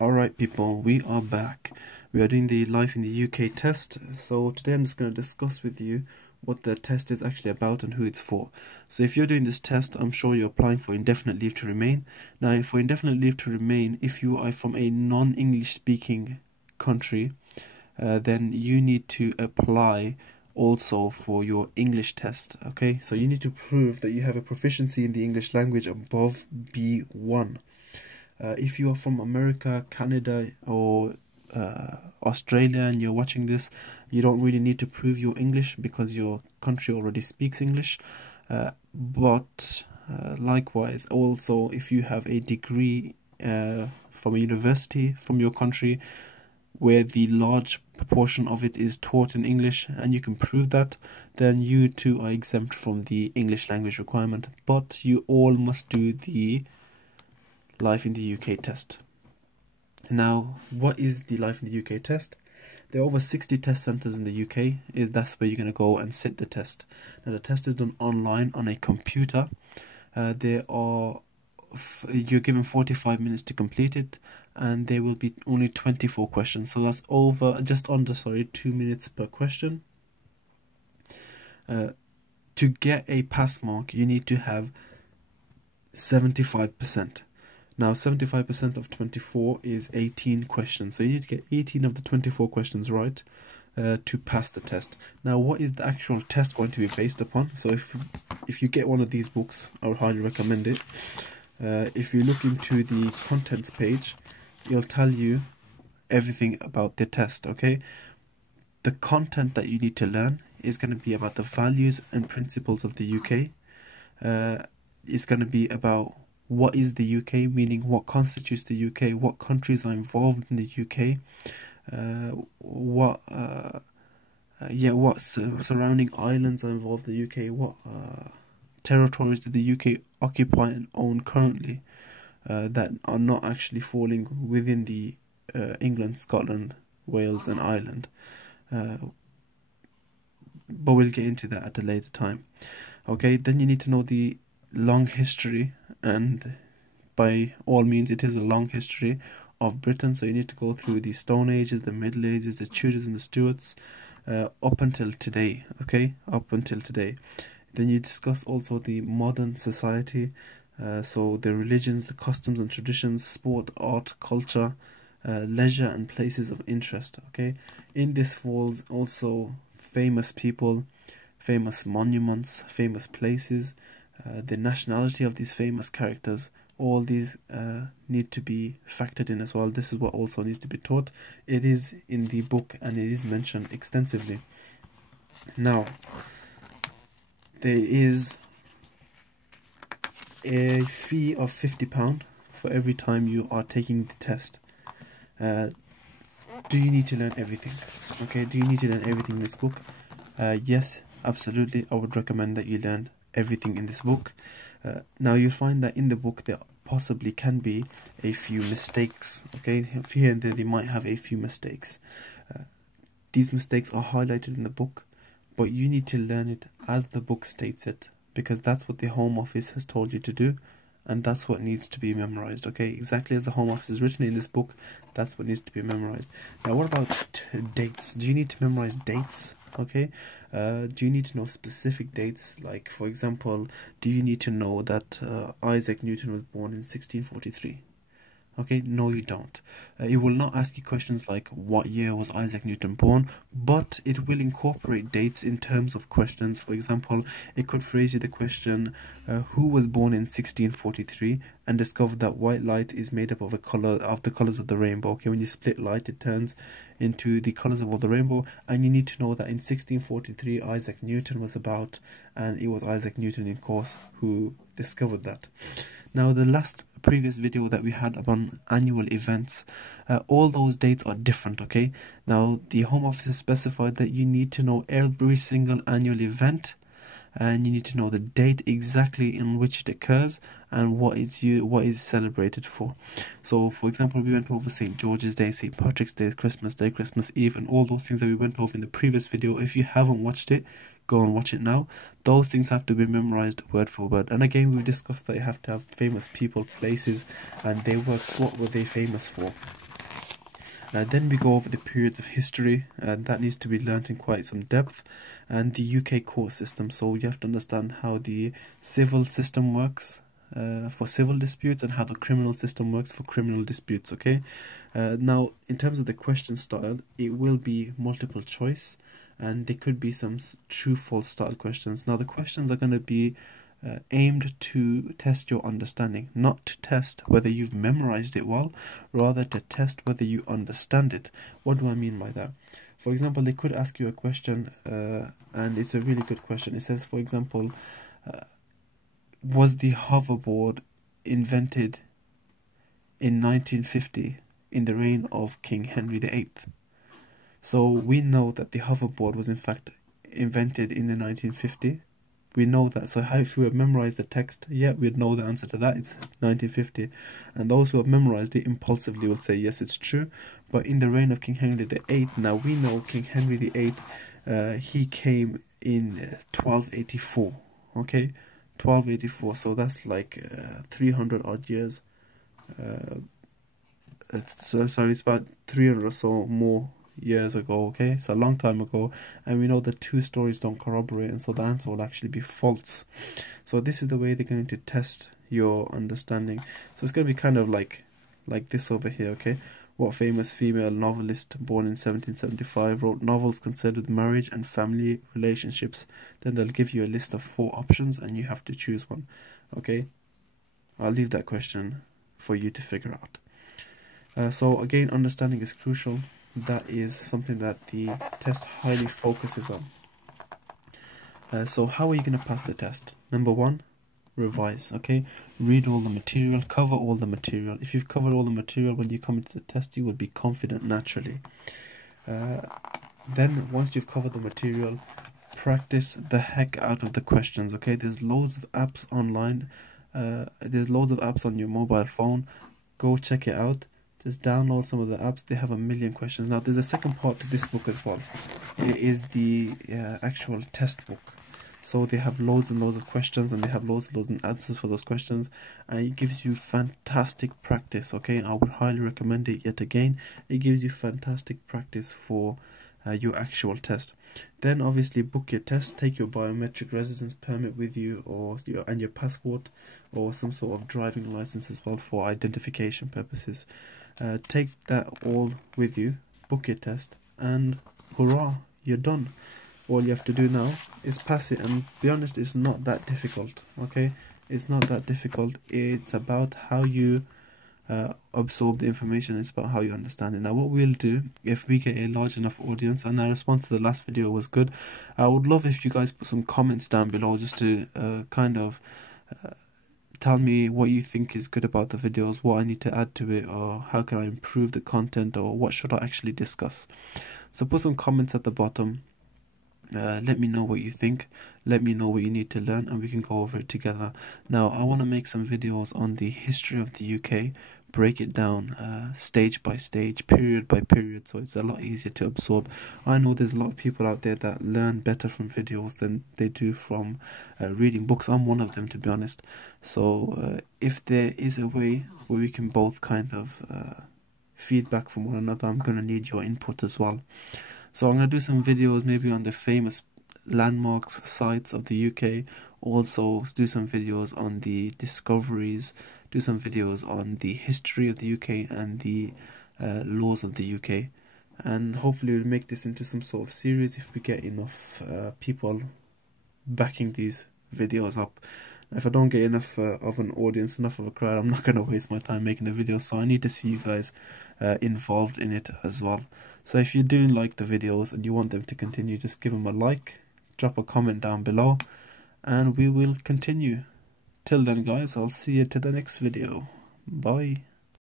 Alright people, we are back. We are doing the Life in the UK test. So today I'm just going to discuss with you what the test is actually about and who it's for. So if you're doing this test, I'm sure you're applying for indefinite leave to remain. Now for indefinite leave to remain, if you are from a non-English speaking country, then you need to apply also for your English test. Okay, so you need to prove that you have a proficiency in the English language above B1. If you are from America, Canada, or Australia and you're watching this, you don't really need to prove your English because your country already speaks English. But likewise, also if you have a degree from a university from your country where the large proportion of it is taught in English and you can prove that, then you too are exempt from the English language requirement. But you all must do the Life in the UK test. Now, what is the Life in the UK test? There are over 60 test centres in the UK. That's where you're going to go and sit the test. Now, the test is done online on a computer. You're given 45 minutes to complete it, and there will be only 24 questions. So that's just under 2 minutes per question. To get a pass mark, you need to have 75%. Now 75% of 24 is 18 questions, so you need to get 18 of the 24 questions right to pass the test. Now what is the actual test going to be based upon? So if you get one of these books, I would highly recommend it. If you look into the contents page, it'll tell you everything about the test. Okay, the content that you need to learn is going to be about the values and principles of the UK. It's going to be about what is the UK, meaning what constitutes the UK, what countries are involved in the UK, what surrounding islands are involved in the UK, what territories do the UK occupy and own currently that are not actually falling within the England, Scotland, Wales and Ireland. But we'll get into that at a later time. Okay, then you need to know the long history, and by all means it is a long history of Britain, so you need to go through the Stone Ages, the Middle Ages, the Tudors and the Stuarts, up until today. Okay, up until today. Then you discuss also the modern society, so the religions, the customs and traditions, sport, art, culture, leisure and places of interest. Okay, in this falls also famous people, famous monuments, famous places, the nationality of these famous characters. All these need to be factored in as well. This is what also needs to be taught. It is in the book and it is mentioned extensively. Now, there is a fee of £50 for every time you are taking the test. Do you need to learn everything? Okay, do you need to learn everything in this book? Yes, absolutely. I would recommend that you learn everything in this book. Now you find that in the book there possibly can be a few mistakes. Okay, here and there they might have a few mistakes. These mistakes are highlighted in the book, but you need to learn it as the book states it, because that's what the Home Office has told you to do, and that's what needs to be memorized. Okay, exactly as the Home Office is written in this book, that's what needs to be memorized. Now what about dates? Do you need to memorize dates? Okay, do you need to know specific dates? Like, for example, do you need to know that Isaac Newton was born in 1643? Okay, no you don't. It will not ask you questions like what year was Isaac Newton born, but it will incorporate dates in terms of questions. For example, it could phrase you the question, who was born in 1643 and discovered that white light is made up of the colors of the rainbow. Okay, when you split light it turns into the colors of all the rainbow, and you need to know that in 1643 Isaac Newton was about, and it was Isaac Newton in course who discovered that. Now the previous video that we had about annual events, all those dates are different. Okay, now the Home Office has specified that you need to know every single annual event, and you need to know the date exactly in which it occurs and what is celebrated for. So for example, we went over St. George's Day, St. Patrick's Day, Christmas Day, Christmas Eve, and all those things that we went over in the previous video. If you haven't watched it, go and watch it now. Those things have to be memorized word for word. And again, we discussed that you have to have famous people, places and their works. What were they famous for? Then we go over the periods of history, and that needs to be learnt in quite some depth, and the UK court system. So you have to understand how the civil system works for civil disputes and how the criminal system works for criminal disputes. Okay. Now, in terms of the question style, it will be multiple choice, and there could be some true-false style questions. Now, the questions are going to be aimed to test your understanding, not to test whether you've memorized it well, rather to test whether you understand it. What do I mean by that? For example, they could ask you a question, and it's a really good question. It says, for example, was the hoverboard invented in 1950 in the reign of King Henry VIII? So we know that the hoverboard was in fact invented in the 1950. We know that. So if we have memorized the text, yeah, we'd know the answer to that. It's 1950. And those who have memorized it impulsively would say, yes, it's true. But in the reign of King Henry VIII, now we know King Henry VIII, he came in 1284. Okay, 1284. So that's like 300 odd years. So sorry, it's about 300 or so more years ago. Okay, it's a long time ago, and we know that two stories don't corroborate, and so the answer will actually be false. So this is the way they're going to test your understanding. So it's going to be kind of like this over here. Okay, what famous female novelist born in 1775 wrote novels concerned with marriage and family relationships? Then they'll give you a list of 4 options, and you have to choose one. Okay, I'll leave that question for you to figure out. So again, understanding is crucial. That is something that the test highly focuses on. So how are you going to pass the test? Number 1, revise. Okay, read all the material, cover all the material. If you've covered all the material when you come into the test, you will be confident naturally. Then once you've covered the material, practice the heck out of the questions. Okay, there's loads of apps online. There's loads of apps on your mobile phone. Go check it out. Just download some of the apps. They have a million questions. Now, there's a second part to this book as well. It is the actual test book. So they have loads and loads of questions, and they have loads and loads of answers for those questions. And it gives you fantastic practice, okay? I would highly recommend it yet again. It gives you fantastic practice for your actual test. Then obviously book your test. Take your biometric residence permit with you, or your passport, or some sort of driving license as well for identification purposes. Take that all with you, book your test, and hurrah, you're done. All you have to do now is pass it, and be honest, it's not that difficult. Okay, it's not that difficult. It's about how you absorb the information. It's about how you understand it. Now, what we'll do, if we get a large enough audience, and our response to the last video was good, I would love if you guys put some comments down below, just to kind of tell me what you think is good about the videos, what I need to add to it, or how can I improve the content, or what should I actually discuss. So put some comments at the bottom. Let me know what you think. Let me know what you need to learn, and we can go over it together. Now, I want to make some videos on the history of the UK, break it down stage by stage, period by period, so it's a lot easier to absorb. I know there's a lot of people out there that learn better from videos than they do from reading books. I'm one of them, to be honest. So if there is a way where we can both kind of feedback from one another, I'm going to need your input as well. So I'm going to do some videos maybe on the famous landmarks, sites of the UK. Also do some videos on the discoveries, do some videos on the history of the UK and the laws of the UK. And hopefully we'll make this into some sort of series if we get enough people backing these videos up. If I don't get enough of an audience, enough of a crowd, I'm not going to waste my time making the videos. So I need to see you guys involved in it as well. So if you do like the videos and you want them to continue, just give them a like, drop a comment down below, and we will continue. Till then guys, I'll see you to the next video. Bye.